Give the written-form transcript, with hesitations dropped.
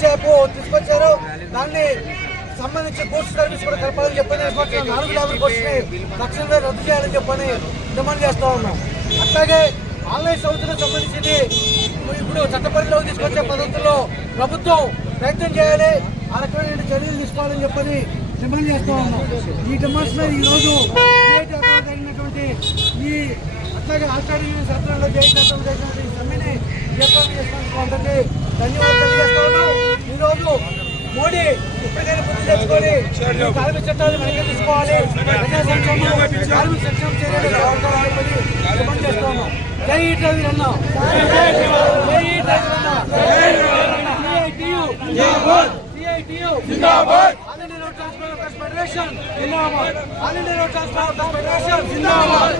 Taxi app తీసుకొచ్చారు. దాన్ని సంబంధించి గూడ్స్ సర్వీస్ కూడా కలపాలని చెప్పని 4 ల్యాబ్లు వచ్చినాయి, తక్షణమే రద్దు చేయాలని చెప్పని డిమాండ్ చేస్తూ ఉన్నాం. అట్లాగే ఆన్లైన్ సౌకర్యాలకు సంబంధించింది ఇప్పుడు చట్టపరిధిలోకి తీసుకొచ్చే పద్ధతుల్లో ప్రభుత్వం ప్రయత్నం చేయాలి, ఆ రకమైన చర్యలు తీసుకోవాలని చెప్పని డిమాండ్ చేస్తూ ఉన్నాం. ఈ డిమాండ్స్ మీద ఈరోజు జరిగినటువంటి ఈ అట్లాగే ఆల్రెడీ సత్రంలో జరిగినటువంటి సమ్మెని అందరికీ ధన్యవాదాలు తెలియజేస్తా ఉన్నాం. ఈరోజు మోడీ ఇప్పటికైనా బుద్ధి తెచ్చుకొని కార్మిక చట్టాలను వెనక్కి తీసుకోవాలి, కార్మిక సంక్షేమ చర్యలు కావాలని డిమాండ్ చేస్తా ఉన్నాం. జై డ్రైవర్ అన్న, జై డ్రైవర్ అన్న, CITU జిందాబాద్, all India road transport federation జిందాబాద్, all India road transport federation జిందాబాద్.